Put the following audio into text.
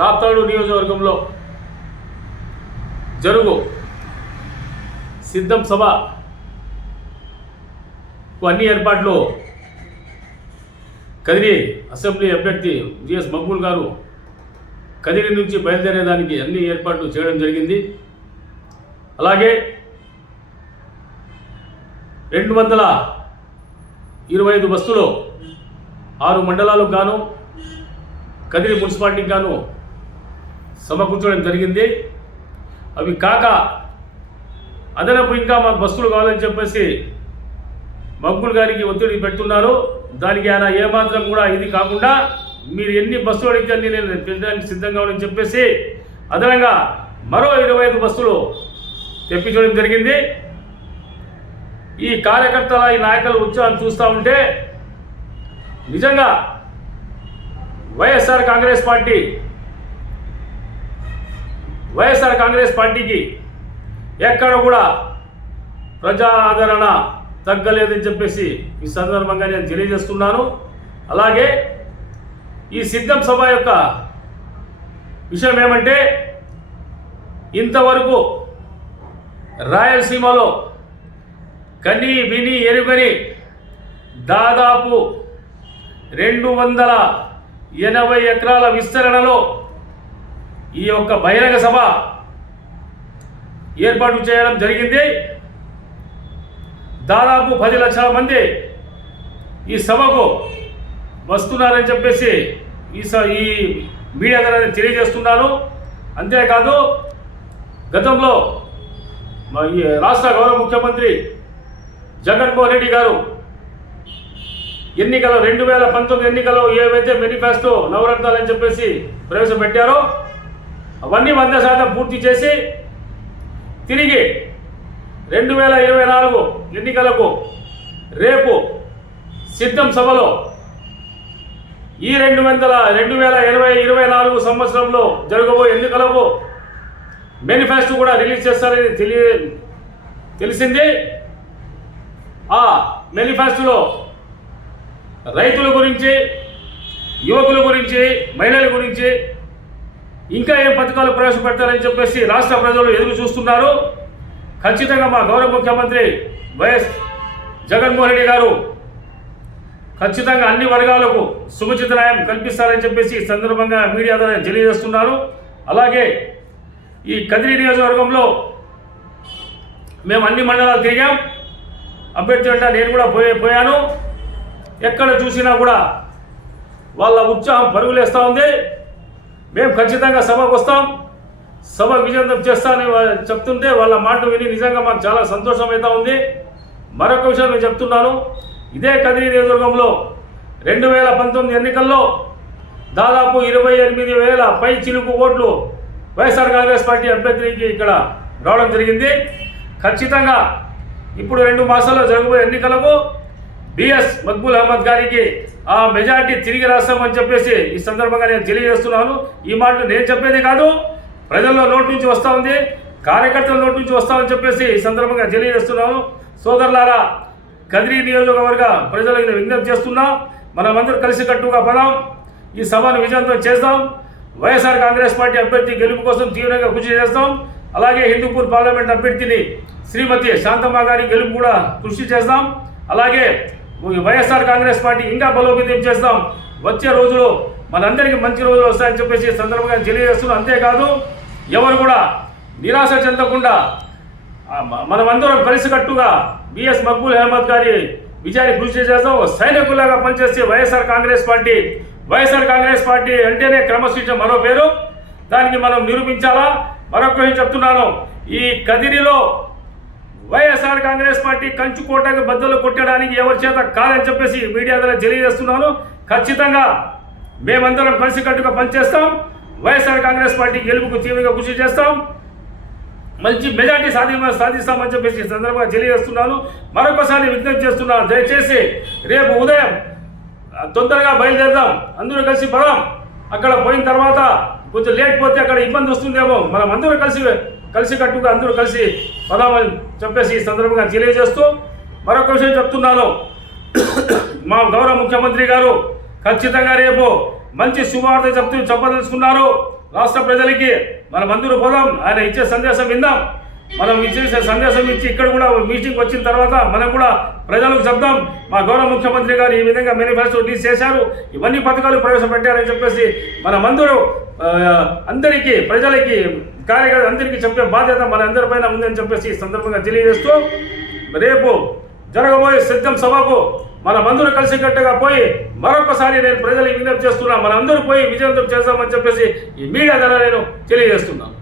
రాప్తాడు నియోజకవర్గంలో జరుగు సిద్ధం సభ అన్ని ఏర్పాట్లు కదిరి అసెంబ్లీ అభ్యర్థి విఎస్ మక్బూల్ గారు కదిరి నుంచి బయలుదేరేదానికి అన్ని ఏర్పాట్లు చేయడం జరిగింది. అలాగే రెండు వందల ఇరవై ఐదు బస్సులు ఆరు మండలాలకు గాను కదిరి మున్సిపాలిటీకి గాను సమకూర్చడం జరిగింది. అవి కాక అదనపు ఇంకా మాకు బస్సులు కావాలని చెప్పేసి మగ్గులు గారికి ఒత్తిడి పెడుతున్నారు. దానికి ఆయన ఏమాత్రం కూడా ఇది కాకుండా మీరు ఎన్ని బస్సులు అడిగితే అన్ని నేను పెంచడానికి సిద్ధంగా ఉండని చెప్పేసి అదనంగా మరో ఇరవై ఐదు బస్సులు తెప్పించడం జరిగింది. ఈ కార్యకర్తల ఈ నాయకుల ఉత్సాహం చూస్తూ ఉంటే నిజంగా వైఎస్ఆర్ కాంగ్రెస్ పార్టీ వైఎస్ఆర్ కాంగ్రెస్ పార్టీకి ఎక్కడ కూడా ప్రజా ఆదరణ తగ్గలేదని చెప్పేసి ఈ సందర్భంగా నేను తెలియజేస్తున్నాను. అలాగే ఈ సిద్ధం సభ యొక్క విషయం ఏమంటే ఇంతవరకు రాయలసీమలో కని విని ఎరుగని దాదాపు రెండు వందల ఎనభై ఎకరాల విస్తరణలో ఈ యొక్క బహిరంగ సభ ఏర్పాటు చేయడం జరిగింది. దాదాపు పది లక్షల మంది ఈ సభకు వస్తున్నారని చెప్పేసి ఈ స ఈ మీడియా ద్వారా నేను తెలియజేస్తున్నాను అంతేకాదు గతంలో ఈ రాష్ట్ర గౌరవ ముఖ్యమంత్రి జగన్మోహన్ రెడ్డి గారు ఎన్నికలు రెండు వేల పంతొమ్మిది ఎన్నికలు ఏవైతే మేనిఫెస్టో నవరత్నాలు అని చెప్పేసి ప్రవేశపెట్టారో అవన్నీ వంద శాతం పూర్తి చేసి తిరిగి రెండు వేల ఇరవై నాలుగు ఎన్నికలకు రేపు సిద్ధం సభలో ఈ రెండు వందల రెండు వేల ఇరవై ఇరవై నాలుగు సంవత్సరంలో జరగబోయే ఎన్నికలకు మేనిఫెస్టో కూడా రిలీజ్ చేస్తారని తెలియ తెలిసింది. ఆ మేనిఫెస్టోలో రైతుల గురించి యువకుల గురించి మహిళల గురించి ఇంకా ఏం పథకాలు ప్రవేశపెడతారని చెప్పేసి రాష్ట్ర ప్రజలు ఎదురు చూస్తున్నారు. ఖచ్చితంగా మా గౌరవ ముఖ్యమంత్రి వైఎస్ జగన్మోహన్ రెడ్డి గారు ఖచ్చితంగా అన్ని వర్గాలకు సుముచిత న్యాయం కల్పిస్తారని చెప్పేసి ఈ సందర్భంగా మీడియా ద్వారా తెలియజేస్తున్నారు. అలాగే ఈ కదిరి నియోజకవర్గంలో మేము అన్ని మండలాలు తిరిగాం. అభ్యర్థి అంటే నేను కూడా పోయే పోయాను. ఎక్కడ చూసినా కూడా వాళ్ళ ఉత్సాహం పరుగులేస్తూ ఉంది. మేము ఖచ్చితంగా సభకు వస్తాం. సభ విజయవంతం చేస్తామని చెప్తుంటే వాళ్ళ మాట విని నిజంగా మాకు చాలా సంతోషం అయితే ఉంది. మరొక విషయం నేను చెప్తున్నాను. ఇదే కదిరి నియోజకవర్గంలో రెండు వేల పంతొమ్మిది ఎన్నికల్లో దాదాపు ఇరవై ఎనిమిది వేల పై చిలుకు ఓట్లు వైఎస్ఆర్ కాంగ్రెస్ పార్టీ అభ్యర్థికి ఇక్కడ రావడం జరిగింది. ఖచ్చితంగా ఇప్పుడు రెండు మాసాల్లో జరగబోయే ఎన్నికలకు బిఎస్ మక్బుల్ అహ్మద్ గారికి ఆ మెజార్టీ తిరిగి రాస్తామని చెప్పేసి ఈ సందర్భంగా నేను తెలియజేస్తున్నాను. ఈ మాటలు నేను చెప్పేది కాదు. ప్రజల్లో నోటి నుంచి వస్తూ ఉంది. కార్యకర్తల నోటి నుంచి వస్తామని చెప్పేసి ఈ సందర్భంగా తెలియజేస్తున్నాను. సోదరులారా కదిరి నియోజకవర్గ ప్రజలకు విజ్ఞప్తి చేస్తున్నా. మనమందరూ కలిసికట్టుగా పదాం ఈ సభను విజయవంతం చేద్దాం. వైఎస్ఆర్ కాంగ్రెస్ పార్టీ అభ్యర్థి గెలుపు కోసం తీవ్రంగా కృషి చేస్తాం. అలాగే హిందూపూర్ పార్లమెంట్ అభ్యర్థిని శ్రీమతి శాంతమ్మ గారి గెలుపు కూడా కృషి చేస్తాం అలాగే వైఎస్ఆర్ కాంగ్రెస్ పార్టీ ఇంకా బలోపేతం చేస్తాం. వచ్చే రోజులు మనందరికీ మంచి రోజులు వస్తాయని చెప్పేసి సందర్భంగా తెలియజేస్తున్నాం. అంతేకాదు ఎవరు కూడా నిరాశ చెందకుండా మనమందరం కలిసికట్టుగా బిఎస్ మక్బూల్ అహ్మద్ గారి విజయాన్ని కృషి చేస్తాం సైనికులాగా పనిచేసే YSR Congress party YSR Congress party అంటేనే క్రమశిక్షణ మరో పేరు. దానికి మనం నిరూపించాలా? మరొక విషయం చెప్తున్నాను. ఈ కదిరిలో వైఎస్ఆర్ కాంగ్రెస్ పార్టీ కంచుకోటకు బద్దలు కొట్టడానికి ఎవరి చేత కాదని చెప్పేసి మీడియా ద్వారా తెలియజేస్తున్నాను. ఖచ్చితంగా మేమందరం కలిసికట్టుగా పనిచేస్తాం. వైఎస్ఆర్ కాంగ్రెస్ పార్టీ గెలుపుకు తీవ్రంగా కృషి చేస్తాం. మంచి మెజార్టీ సాధి సాధిస్తామని చెప్పేసి సందర్భంగా తెలియజేస్తున్నాను. మరొకసారి విజ్ఞప్తి చేస్తున్నాను దయచేసి రేపు ఉదయం తొందరగా బయలుదేరదాం. అందరూ కలిసి పదాం. అక్కడ పోయిన తర్వాత కొంచెం లేట్ పోతే అక్కడ ఇబ్బంది వస్తుందేమో. మనం అందరూ కలిసి కలిసి కట్టుగా అందరూ కలిసి పదామని చెప్పేసి ఈ సందర్భంగా తెలియజేస్తూ మరొక విషయం చెప్తున్నాను. మా గౌరవ ముఖ్యమంత్రి గారు ఖచ్చితంగా రేపు మంచి శుభవార్త చెప్తూ చెప్పదలుచుకున్నారు. రాష్ట్ర ప్రజలకి మన అందరూ పోదాం ఆయన ఇచ్చే సందేశం విందాం. మనం ఇచ్చే సందేశం ఇచ్చి ఇక్కడ కూడా మీటింగ్ వచ్చిన తర్వాత మనం కూడా ప్రజలకు చెప్దాం. మా గౌరవ ముఖ్యమంత్రి గారు ఈ విధంగా మేనిఫెస్టో రిలీజ్ చేశారు. ఇవన్నీ పథకాలు ప్రవేశపెట్టారని చెప్పేసి మనమందరూ అందరికీ ప్రజలకి కార్యకర్త అందరికీ చెప్పే బాధ్యత మన అందరిపైన ఉందని చెప్పేసి ఈ సందర్భంగా తెలియజేస్తూ రేపు జరగబోయే సిద్ధం సభకు మనమందరూ కలిసికట్టుగా పోయి మరొకసారి నేను ప్రజలకు విజ్ఞప్తి చేస్తున్నా. మనందరూ పోయి విజయవంతం చేస్తామని చెప్పేసి ఈ మీడియా ద్వారా నేను తెలియజేస్తున్నాను.